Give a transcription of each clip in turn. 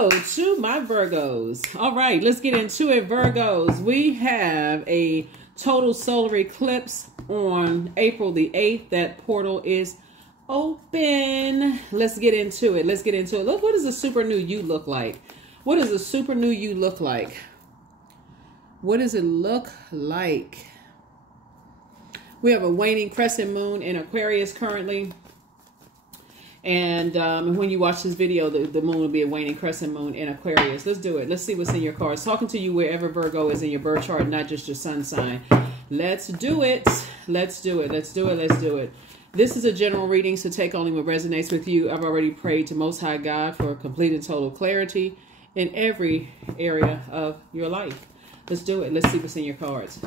Hello to my Virgos. All right, let's get into it, Virgos. We have a total solar eclipse on April the 8th. That portal is open. Let's get into it. Let's get into it. Look, what does a super new you look like? What does a super new you look like? What does it look like? We have a waning crescent moon in Aquarius currently. And when you watch this video, the moon will be a waning crescent moon in Aquarius. Let's do it. Let's see what's in your cards. Talking to you wherever Virgo is in your birth chart, not just your sun sign. Let's do it. Let's do it. Let's do it. Let's do it. This is a general reading, so take only what resonates with you. I've already prayed to Most High God for complete and total clarity in every area of your life. Let's do it. Let's see what's in your cards.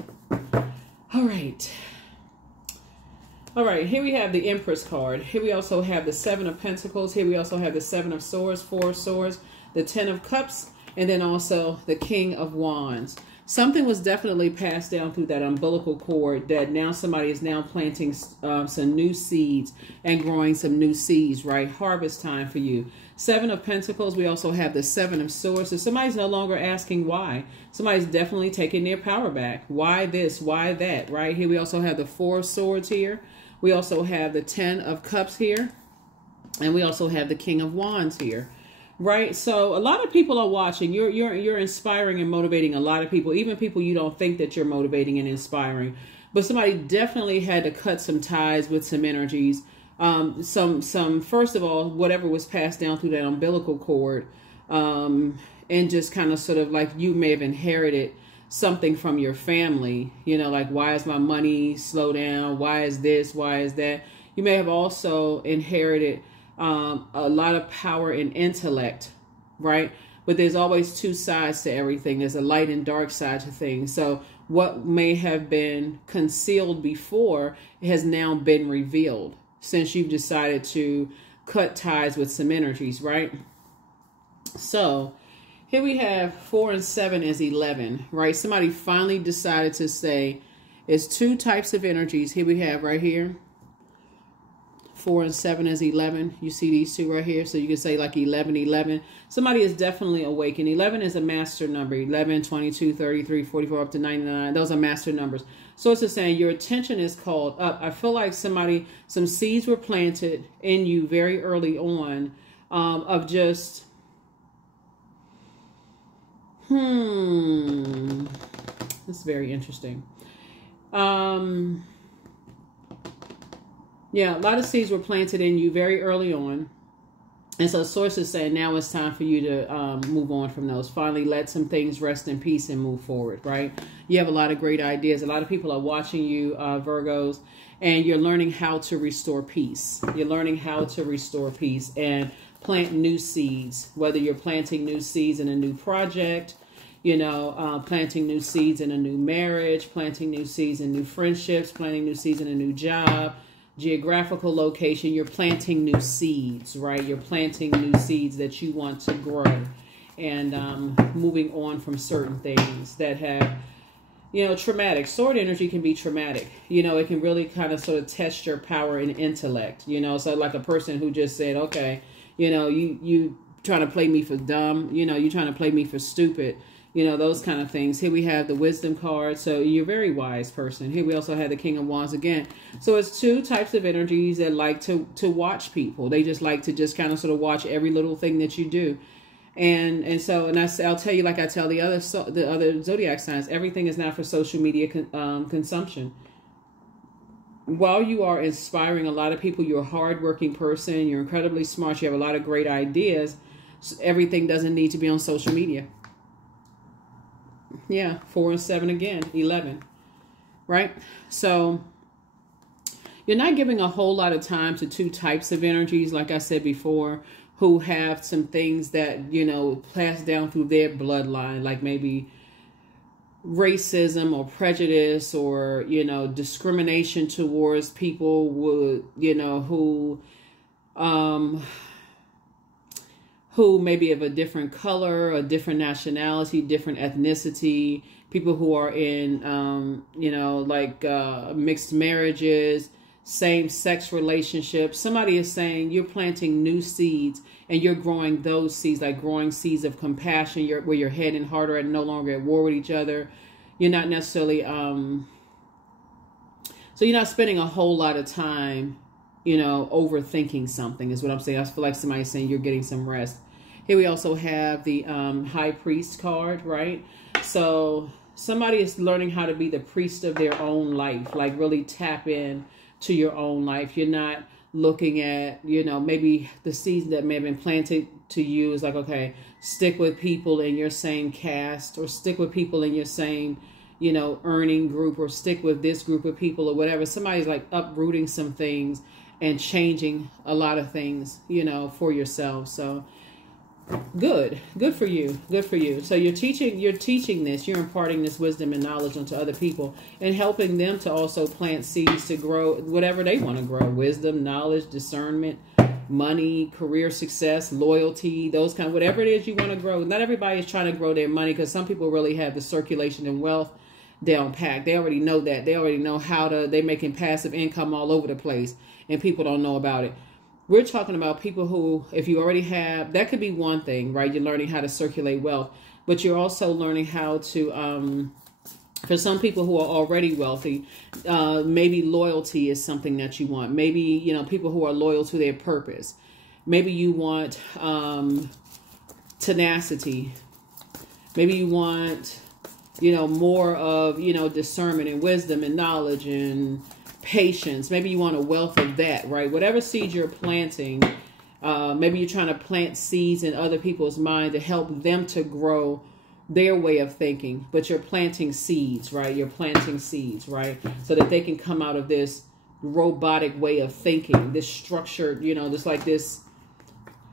All right. All right, here we have the Empress card. Here we also have the Seven of Pentacles. Here we also have the Seven of Swords, Four of Swords, the Ten of Cups, and then also the King of Wands. Something was definitely passed down through that umbilical cord that now somebody is now planting some new seeds and growing some new seeds, right? Harvest time for you. Seven of Pentacles. We also have the Seven of Swords. So somebody's no longer asking why. Somebody's definitely taking their power back. Why this? Why that? Right? Here we also have the Four of Swords here. We also have the Ten of Cups here. And we also have the King of Wands here. Right? So a lot of people are watching. You're inspiring and motivating a lot of people. Even people you don't think that you're motivating and inspiring. But somebody definitely had to cut some ties with some energies. First of all, whatever was passed down through that umbilical cord. And just kind of sort of like you may have inherited something from your family, you know, like, why is my money slow down? Why is this? Why is that? You may have also inherited a lot of power and intellect, right? But there's always two sides to everything. There's a light and dark side to things. So what may have been concealed before has now been revealed since you've decided to cut ties with some energies, right? So here we have 4 and 7 is 11, right? Somebody finally decided to say it's two types of energies. Here we have right here, 4 and 7 is 11. You see these two right here. So you can say like 11, 11. Somebody is definitely awakened. 11 is a master number. 11, 22, 33, 44, up to 99. Those are master numbers. So it's just saying your attention is called up. I feel like some seeds were planted in you very early on of just... This is very interesting. Yeah, a lot of seeds were planted in you very early on. And so Source is saying now it's time for you to move on from those. Finally, let some things rest in peace and move forward, right? You have a lot of great ideas. A lot of people are watching you, Virgos, and you're learning how to restore peace. You're learning how to restore peace and plant new seeds, whether you're planting new seeds in a new project, you know, planting new seeds in a new marriage, planting new seeds in new friendships, planting new seeds in a new job, geographical location. You're planting new seeds, right? You're planting new seeds that you want to grow and moving on from certain things that have, you know, traumatic. Sword energy can be traumatic. You know, it can really kind of sort of test your power and intellect, you know. So like a person who just said, okay, you know, you trying to play me for dumb, you know, you trying to play me for stupid, you know, those kind of things. Here we have the Wisdom card. So you're a very wise person. Here we also have the King of Wands again. So it's two types of energies that like to watch people. They just like to just kind of sort of watch every little thing that you do. And I'll tell you, like I tell the other Zodiac signs, everything is not for social media consumption. While you are inspiring a lot of people, you're a hardworking person, you're incredibly smart, you have a lot of great ideas, everything doesn't need to be on social media. Yeah, 4 and 7 again, 11, right? So you're not giving a whole lot of time to two types of energies, like I said before, who have some things that, you know, passed down through their bloodline, like maybe racism or prejudice or, you know, discrimination towards people would, you know, who may be of a different color, a different nationality, different ethnicity, people who are in, you know, like mixed marriages, same-sex relationships. Somebody is saying you're planting new seeds and you're growing those seeds, like growing seeds of compassion, where your head and heart are no longer at war with each other. You're not necessarily, so you're not spending a whole lot of time, you know, overthinking something is what I'm saying. I feel like somebody's saying you're getting some rest. Here we also have the High Priest card, right? So somebody is learning how to be the priest of their own life, like really tap in to your own life. You're not looking at, you know, maybe the seeds that may have been planted to you is like, okay, stick with people in your same caste, or stick with people in your same, you know, earning group, or stick with this group of people or whatever. Somebody's like uprooting some things and changing a lot of things, you know, for yourself. So good for you, good for you. So you're teaching this, you're imparting this wisdom and knowledge onto other people and helping them to also plant seeds to grow whatever they want to grow: wisdom, knowledge, discernment, money, career success, loyalty, those kind of, whatever it is you want to grow. Not everybody is trying to grow their money, because some people really have the circulation and wealth down packed. They already know that. They already know how to, they're making passive income all over the place and people don't know about it. We're talking about people who, if you already have, that could be one thing, right? You're learning how to circulate wealth, but you're also learning how to, for some people who are already wealthy, maybe loyalty is something that you want. Maybe, you know, people who are loyal to their purpose. Maybe you want tenacity. Maybe you want, you know, more of, you know, discernment and wisdom and knowledge and patience. Maybe you want a wealth of that, right? Whatever seeds you're planting, maybe you're trying to plant seeds in other people's mind to help them to grow their way of thinking, but you're planting seeds, right? You're planting seeds, right? So that they can come out of this robotic way of thinking, this structured, you know, just like this.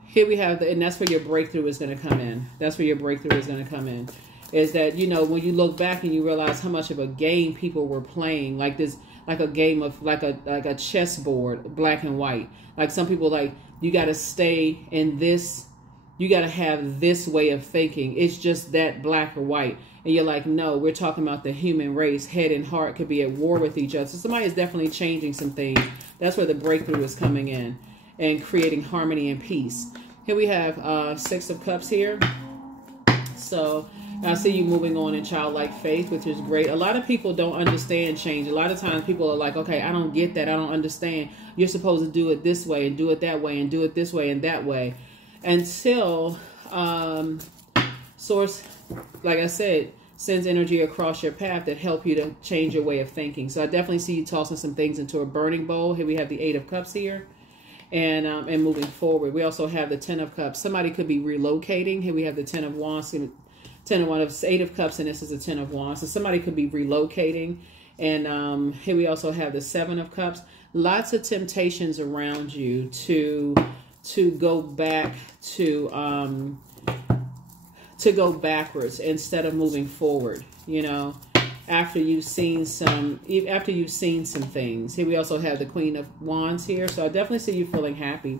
Here we have, and that's where your breakthrough is going to come in. That's where your breakthrough is going to come in. Is that, you know, when you look back and you realize how much of a game people were playing, like this, like a game of, like a chessboard, black and white. Like some people, like, you got to stay in this, you got to have this way of thinking. It's just that black or white. And you're like, no, we're talking about the human race. Head and heart could be at war with each other. So somebody is definitely changing some things. That's where the breakthrough is coming in and creating harmony and peace. Here we have 6 of Cups here. So I see you moving on in childlike faith, which is great. A lot of people don't understand change. A lot of times people are like, okay, I don't get that. I don't understand. You're supposed to do it this way and do it that way and do it this way and that way. Until Source, like I said, sends energy across your path that help you to change your way of thinking. So I definitely see you tossing some things into a burning bowl. Here we have the 8 of Cups here. And moving forward, we also have the 10 of Cups. Somebody could be relocating. Here we have the 10 of Wands. 10 of Wands, 8 of Cups, and this is a 10 of Wands. So somebody could be relocating. And here we also have the 7 of Cups. Lots of temptations around you to go back to go backwards instead of moving forward. You know, after you've seen some things. Here we also have the Queen of Wands here. So I definitely see you feeling happy.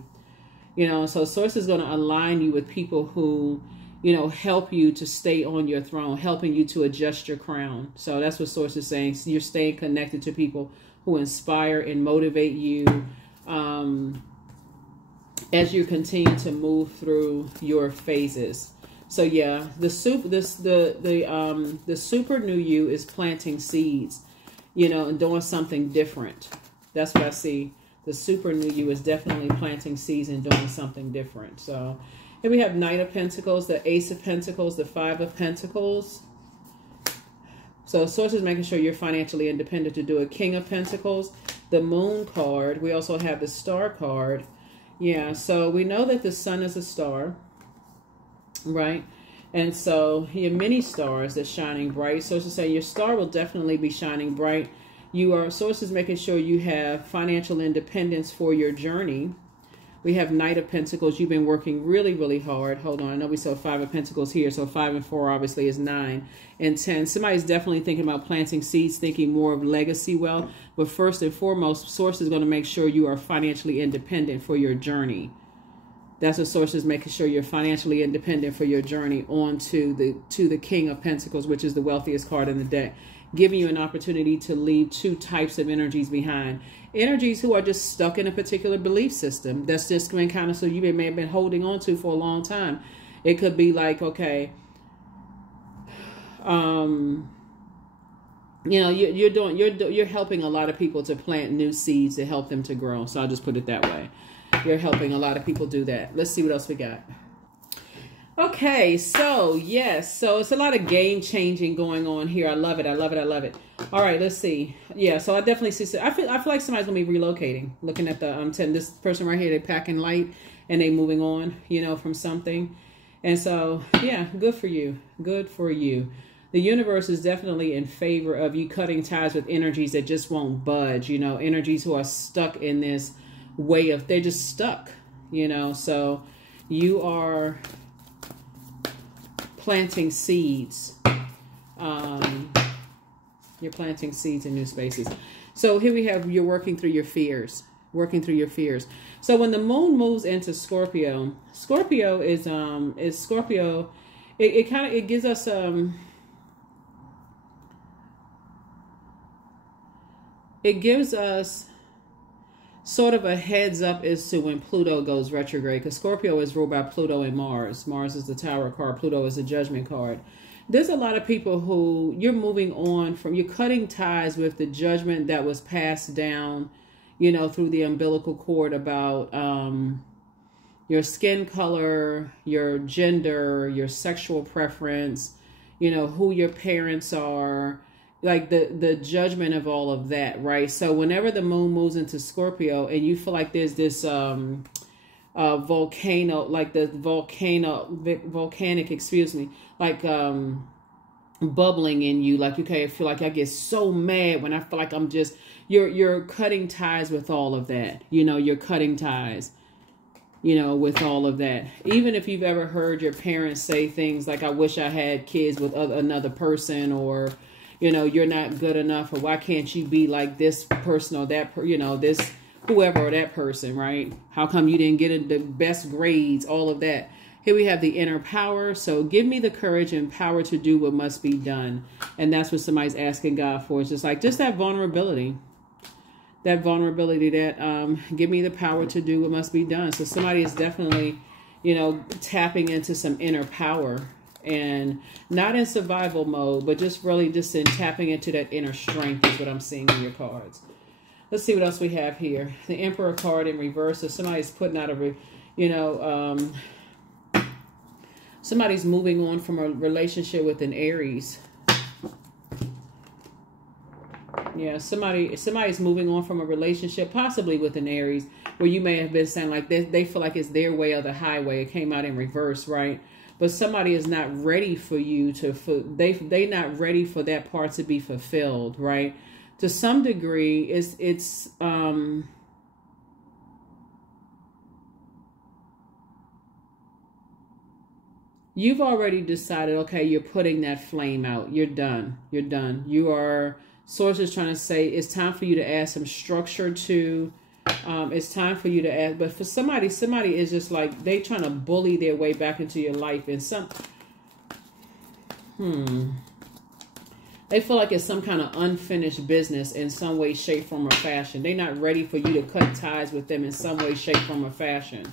You know, so Source is going to align you with people who, you know, help you to stay on your throne, helping you to adjust your crown. So that's what Source is saying. So you're staying connected to people who inspire and motivate you as you continue to move through your phases. So yeah, the super new you is planting seeds, you know, and doing something different. That's what I see. The super new you is definitely planting seeds and doing something different. So here we have Knight of Pentacles, the Ace of Pentacles, the 5 of Pentacles. So Source is making sure you're financially independent to do it. King of Pentacles, the Moon card. We also have the Star card. Yeah, so we know that the sun is a star, right? And so your many stars that's shining bright. Source is saying your star will definitely be shining bright. Source is making sure you have financial independence for your journey. We have Knight of Pentacles. You've been working really, really hard. Hold on. I know we saw 5 of Pentacles here. So 5 and 4 obviously is 9 and 10. Somebody's definitely thinking about planting seeds, thinking more of legacy wealth. But first and foremost, Source is going to make sure you are financially independent for your journey. That's what Source is making sure you're financially independent for your journey on to the King of Pentacles, which is the wealthiest card in the deck, giving you an opportunity to leave 2 types of energies behind. energies who are just stuck in a particular belief system that's just been kind of, so you may have been holding on to for a long time. It could be like, okay, you know, you're helping a lot of people to plant new seeds to help them to grow. So I'll just put it that way. You're helping a lot of people do that. Let's see what else we got. Okay, so yes, so it's a lot of game changing going on here. I love it. I love it. I love it. All right, let's see. Yeah, so I definitely see. I feel like somebody's gonna be relocating. Looking at the this person right here, they packing light and they moving on, you know, from something. And so yeah, good for you. Good for you. The universe is definitely in favor of you cutting ties with energies that just won't budge. You know, energies who are stuck in this way of, they're just stuck. You know, so you are planting seeds. You're planting seeds in new spaces. So here we have, you're working through your fears. Working through your fears. So when the moon moves into Scorpio, Scorpio is Scorpio. It gives us it gives us sort of a heads up as to when Pluto goes retrograde, because Scorpio is ruled by Pluto and Mars. Mars is the Tower card. Pluto is the Judgment card. There's a lot of people who you're moving on from, you're cutting ties with the judgment that was passed down, you know, through the umbilical cord about your skin color, your gender, your sexual preference, you know, who your parents are, like the judgment of all of that, right? So whenever the moon moves into Scorpio and you feel like there's this volcano, like the volcanic, excuse me, like bubbling in you, like, okay, I feel like I get so mad when I feel like I'm just, you're cutting ties with all of that. You know, you're cutting ties, you know, with all of that. Even if you've ever heard your parents say things like, I wish I had kids with another person, or, you know, you're not good enough, or why can't you be like this person or that, you know, this whoever or that person, right? How come you didn't get the best grades, all of that. Here we have the inner power. So give me the courage and power to do what must be done. And that's what somebody's asking God for. It's just like, just that vulnerability. That vulnerability that give me the power to do what must be done. So somebody is definitely, you know, tapping into some inner power. And not in survival mode, but just really just in tapping into that inner strength is what I'm seeing in your cards. Let's see what else we have here. The Emperor card in reverse. So somebody's putting out a, you know, somebody's moving on from a relationship with an Aries. Yeah, somebody's moving on from a relationship, possibly with an Aries, where you may have been saying like they feel like it's their way or the highway. It came out in reverse, right? But somebody is not ready for you to, they not ready for that part to be fulfilled, right? To some degree, it's you've already decided, okay, you're putting that flame out. You're done. You're done. You are, Source is trying to say it's time for you to add some structure to, it's time for you to add, but for somebody is just like, they trying to bully their way back into your life in some, they feel like it's some kind of unfinished business in some way, shape, form, or fashion. They're not ready for you to cut ties with them in some way, shape, form, or fashion.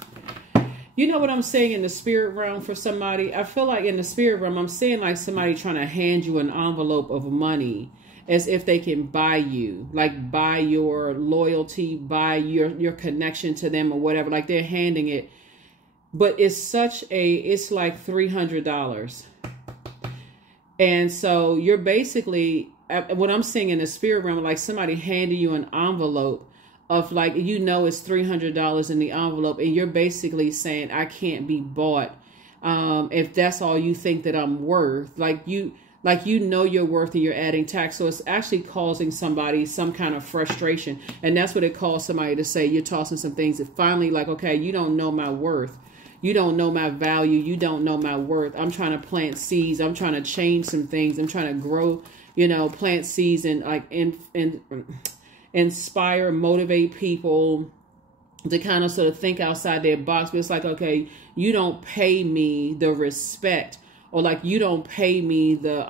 You know what I'm saying in the spirit realm for somebody? I feel like in the spirit realm, I'm seeing like somebody trying to hand you an envelope of money as if they can buy you, like buy your loyalty, buy your connection to them or whatever. Like they're handing it, but it's it's like $300. And so you're basically, what I'm seeing in the spirit realm, like somebody handing you an envelope of like, you know, it's $300 in the envelope, and you're basically saying, I can't be bought. If that's all you think that I'm worth, like you know your worth and you're adding tax. So it's actually causing somebody some kind of frustration. And that's what it caused somebody to say, you're tossing some things that finally like, okay, you don't know my worth. You don't know my value. You don't know my worth. I'm trying to plant seeds. I'm trying to change some things. I'm trying to grow, you know, plant seeds and like inspire, motivate people to kind of sort of think outside their box. But it's like, okay, you don't pay me the respect, or like you don't pay me the,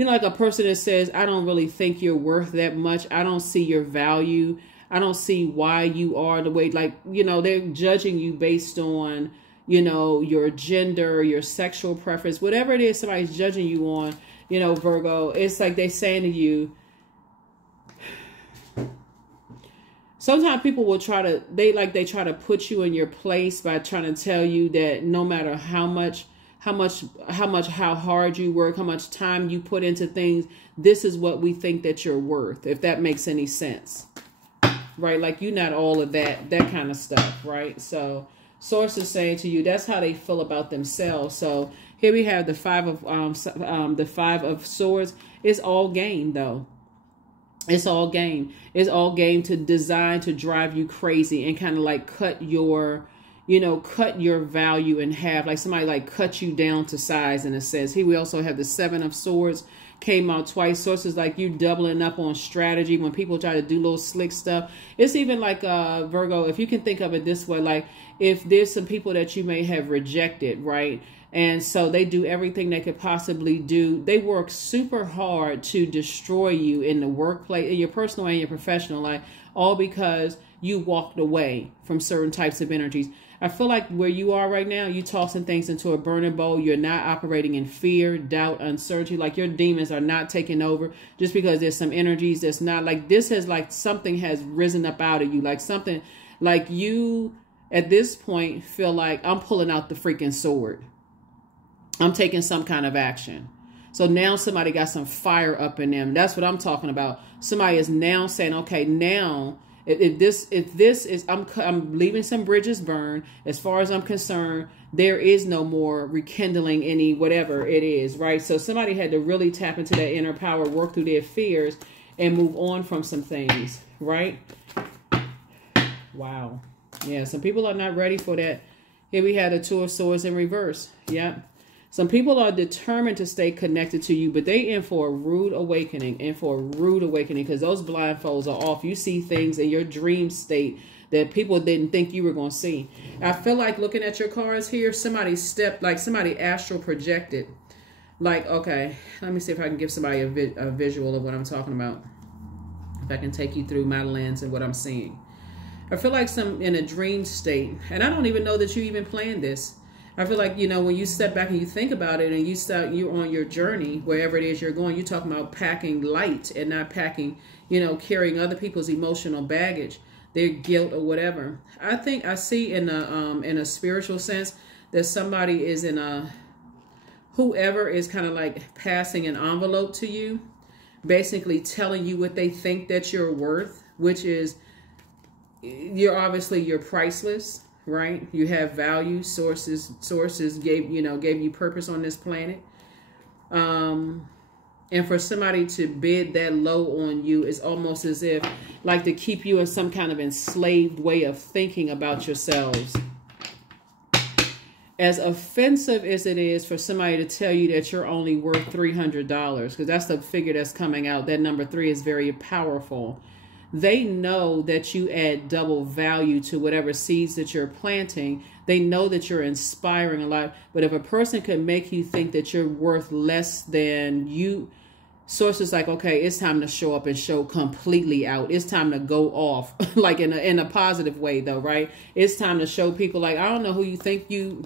you know, like a person that says, I don't really think you're worth that much. I don't see your value. I don't see why you are the way, like, you know, they're judging you based on, you know, your gender, your sexual preference, whatever it is somebody's judging you on, you know, Virgo. It's like they saying to you, sometimes people will try to, they try to put you in your place by trying to tell you that no matter how hard you work, how much time you put into things, this is what we think that you're worth, if that makes any sense. Right? Like, you're not all of that kind of stuff, right? So Source is saying to you, that's how they feel about themselves. So here we have the Five of Swords. It's all game, though. It's all game. It's all game to design to drive you crazy and kind of like cut your, you know, cut your value in half. Like somebody like cut you down to size in a sense. Here we also have the Seven of Swords. Came out twice. Sources like you doubling up on strategy when people try to do little slick stuff. It's even like Virgo, if you can think of it this way, like if there's some people that you may have rejected, right? And so they do everything they could possibly do. They work super hard to destroy you in the workplace, in your personal and your professional life, all because you walked away from certain types of energies. I feel like where you are right now, you tossing things into a burning bowl. You're not operating in fear, doubt, uncertainty. Like your demons are not taking over just because there's some energies that's not like this has like something has risen up out of you. Like something like you at this point feel like I'm pulling out the freaking sword. I'm taking some kind of action. So now somebody got some fire up in them. That's what I'm talking about. Somebody is now saying, okay, now if this is, I'm leaving some bridges burn. As far as I'm concerned, there is no more rekindling any whatever it is, right? So somebody had to really tap into that inner power, work through their fears, and move on from some things, right? Wow. Yeah, some people are not ready for that. Here we have the Two of Swords in reverse. Yeah. Some people are determined to stay connected to you, but they in for a rude awakening, because those blindfolds are off. You see things in your dream state that people didn't think you were going to see. I feel like looking at your cards here, somebody astral projected. Like, okay, let me see if I can give somebody a visual of what I'm talking about. If I can take you through my lens and what I'm seeing. I feel like in a dream state, and I don't even know that you even planned this. I feel like, you know, when you step back and you think about it and you're on your journey, wherever it is you're going, you're talking about packing light and not packing, you know, carrying other people's emotional baggage, their guilt or whatever. I think I see in a spiritual sense that somebody is whoever is kind of like passing an envelope to you, basically telling you what they think that you're worth, which is you're priceless. Right? You have value. Sources gave you purpose on this planet. And for somebody to bid that low on you is almost as if like to keep you in some kind of enslaved way of thinking about yourselves. As offensive as it is for somebody to tell you that you're only worth $300, because that's the figure that's coming out. That number 3 is very powerful. They know that you add double value to whatever seeds that you're planting. They know that you're inspiring a lot. But if a person can make you think that you're worth less than you, Source is like, okay, it's time to show up and show completely out. It's time to go off, like in a positive way, though, right? It's time to show people like, I don't know who you think you're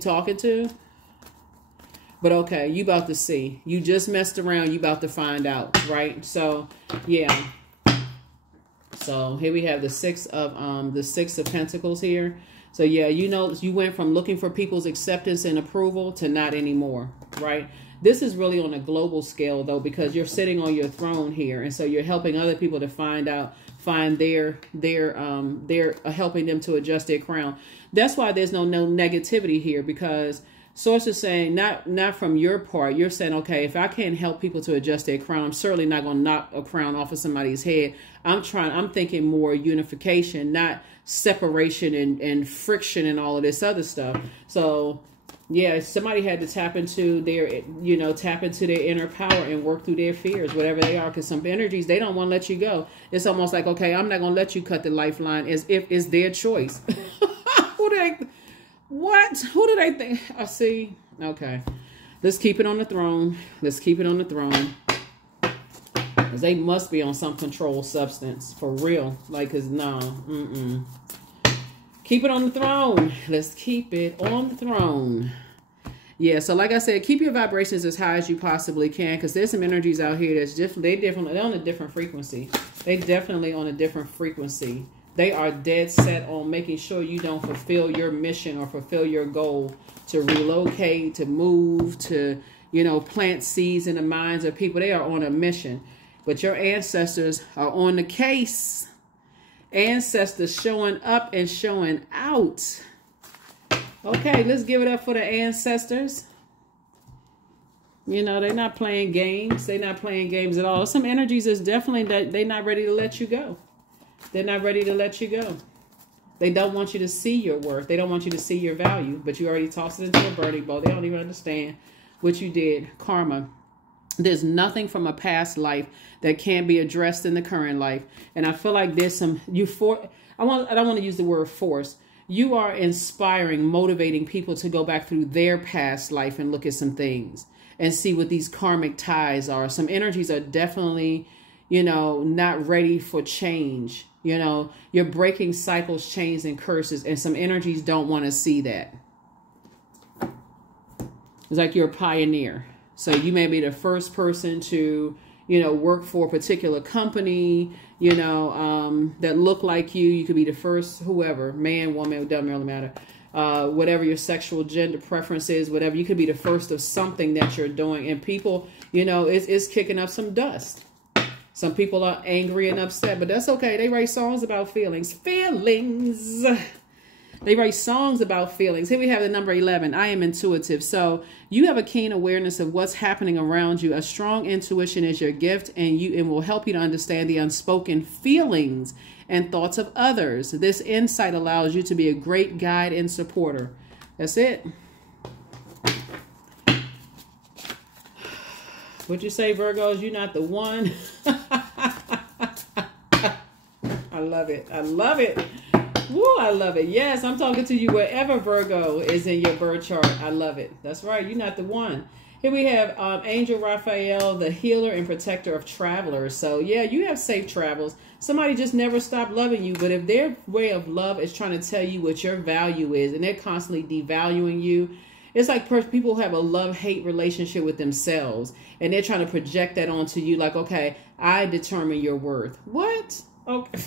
talking to. But okay, you about to see. You just messed around. You about to find out, right? So, yeah. So here we have the Six of Pentacles here. So yeah, you know, you went from looking for people's acceptance and approval to not anymore, right? This is really on a global scale though, because you're sitting on your throne here, and so you're helping other people to find helping them to adjust their crown. That's why there's no negativity here, because Source is saying, not from your part. You're saying, okay, if I can't help people to adjust their crown, I'm certainly not going to knock a crown off of somebody's head. I'm thinking more unification, not separation and friction and all of this other stuff. So yeah, somebody had to tap into their inner power and work through their fears, whatever they are, because some energies, they don't want to let you go. It's almost like, okay, I'm not going to let you cut the lifeline, as if it's their choice. Who do they think? I see. Okay. Let's keep it on the throne. Let's keep it on the throne. Because they must be on some controlled substance. For real. Like, because no. Keep it on the throne. Let's keep it on the throne. Yeah, so like I said, keep your vibrations as high as you possibly can, because there's some energies out here that's different. They're on a different frequency. They definitely on a different frequency. They are dead set on making sure you don't fulfill your mission or fulfill your goal to relocate, to move, to, you know, plant seeds in the minds of people. They are on a mission. But your ancestors are on the case. Ancestors showing up and showing out. Okay, let's give it up for the ancestors. You know, they're not playing games. They're not playing games at all. Some energies is definitely that they're not ready to let you go. They're not ready to let you go. They don't want you to see your worth. They don't want you to see your value. But you already tossed it into a burning bowl. They don't even understand what you did. Karma. There's nothing from a past life that can't be addressed in the current life. And I feel like there's some I don't want to use the word force. You are inspiring, motivating people to go back through their past life and look at some things and see what these karmic ties are. Some energies are definitely, you know, not ready for change. You know, you're breaking cycles, chains, and curses, and some energies don't want to see that. It's like you're a pioneer. So you may be the first person to, you know, work for a particular company, you know, that look like you. You could be the first, whoever, man, woman, it doesn't really matter. Whatever your sexual gender preference is, whatever, you could be the first of something that you're doing. And people, you know, it's kicking up some dust. Some people are angry and upset, but that's okay. They write songs about feelings. Feelings. They write songs about feelings. Here we have the number 11. I am intuitive. So you have a keen awareness of what's happening around you. A strong intuition is your gift, and it will help you to understand the unspoken feelings and thoughts of others. This insight allows you to be a great guide and supporter. That's it. What'd you say, Virgos? You're not the one. I love it. I love it. Woo, I love it. Yes, I'm talking to you wherever Virgo is in your birth chart. I love it. That's right. You're not the one. Here we have Angel Raphael, the healer and protector of travelers. So, yeah, you have safe travels. Somebody just never stopped loving you. But if their way of love is trying to tell you what your value is and they're constantly devaluing you, it's like people have a love-hate relationship with themselves. And they're trying to project that onto you like, okay, I determine your worth. What? Okay.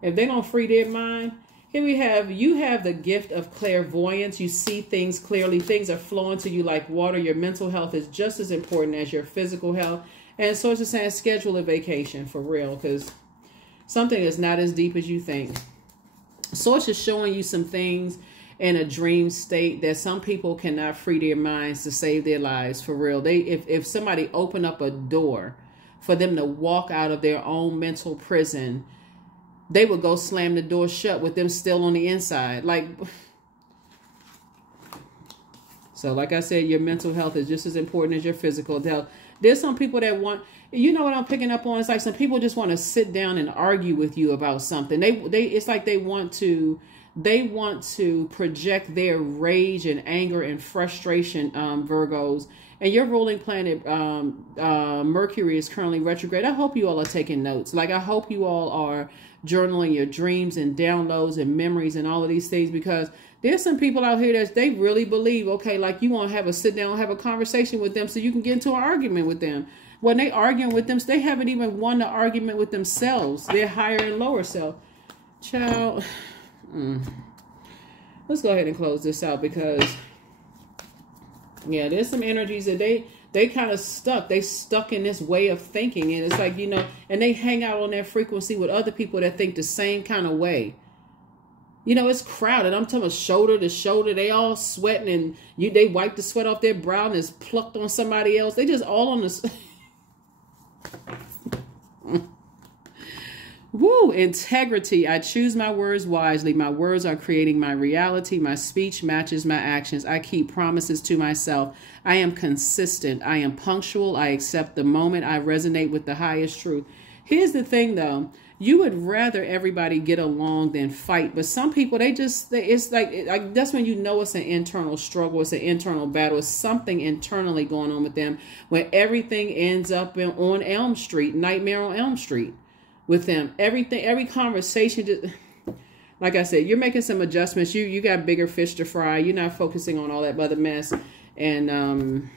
If they don't free their mind, here we have, you have the gift of clairvoyance. You see things clearly. Things are flowing to you like water. Your mental health is just as important as your physical health. And so it's just saying schedule a vacation for real, because something is not as deep as you think. Source is showing you some things in a dream state that some people cannot free their minds to save their lives for real. If somebody opened up a door for them to walk out of their own mental prison, they would go slam the door shut with them still on the inside. So like I said, your mental health is just as important as your physical health. There's some people that want, you know what I'm picking up on? It's like some people just want to sit down and argue with you about something. It's like they want to project their rage and anger and frustration, Virgos. And your ruling planet, Mercury, is currently retrograde. I hope you all are taking notes. Like, I hope you all are journaling your dreams and downloads and memories and all of these things, because there's some people out here that they really believe, okay, like you want to have a sit down, have a conversation with them so you can get into an argument with them. When they arguing with them, they haven't even won the argument with themselves, their higher and lower self. Child, let's go ahead and close this out, because yeah, there's some energies that they kind of stuck. They stuck in this way of thinking. And it's like, you know, and they hang out on that frequency with other people that think the same kind of way. You know, it's crowded. I'm talking about shoulder to shoulder. They all sweating, and they wipe the sweat off their brow and it's plucked on somebody else. They just all on the... Woo, integrity. I choose my words wisely. My words are creating my reality. My speech matches my actions. I keep promises to myself. I am consistent. I am punctual. I accept the moment. I resonate with the highest truth. Here's the thing, though. You would rather everybody get along than fight. But some people, it's like that's when you know it's an internal struggle. It's an internal battle. It's something internally going on with them, where everything ends up on Elm Street, Nightmare on Elm Street with them. Every conversation, just, like I said, you're making some adjustments. You got bigger fish to fry. You're not focusing on all that other mess. And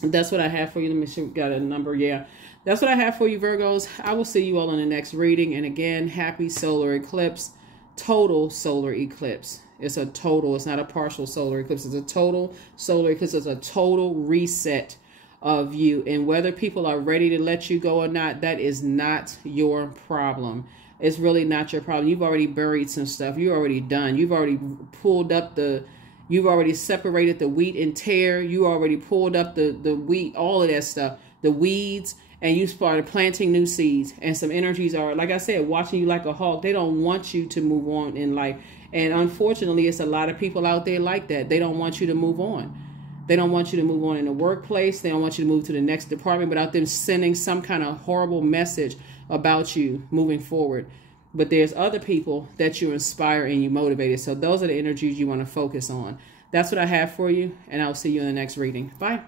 that's what I have for you. Let me see, got a number. Yeah. That's what I have for you, Virgos. I will see you all in the next reading. And again, happy solar eclipse, total solar eclipse. It's a total. It's not a partial solar eclipse. It's a total solar eclipse. It's a total reset of you. And whether people are ready to let you go or not, that is not your problem. It's really not your problem. You've already buried some stuff. You're already done. You've already pulled up you've already separated the wheat and tare. You already pulled up the wheat, all of that stuff, the weeds. And you started planting new seeds, and some energies are, like I said, watching you like a hawk. They don't want you to move on in life. And unfortunately, it's a lot of people out there like that. They don't want you to move on. They don't want you to move on in the workplace. They don't want you to move to the next department without them sending some kind of horrible message about you moving forward. But there's other people that you inspire and you motivated. So those are the energies you want to focus on. That's what I have for you, and I'll see you in the next reading. Bye.